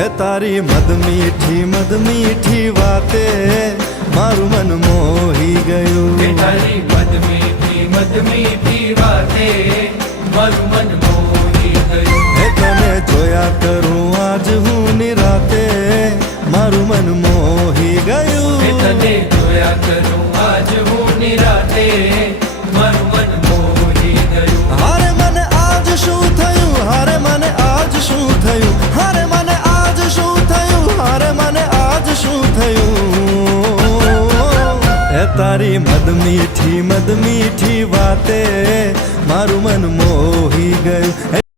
હે તારી મદ મીઠી વાતે મારું મન મોહી ગયું. તારી મદ મીઠી વાતે મારું મન મોહી ગયું. હે તને જોયા કરું આજ હું નિરાતે મારું મન મોહી ગયું. તને જોયા કરું આજ હું નિરાતે મારું મન મોહી ગયું. હારે મને આજ શું થયું, હારે મને આજ શું થયું, હારે મને આજ શું થયું, હારે મને આજ શું થયું. હે તારી મદ મીઠી વાતે મારું મન મોહી ગયું.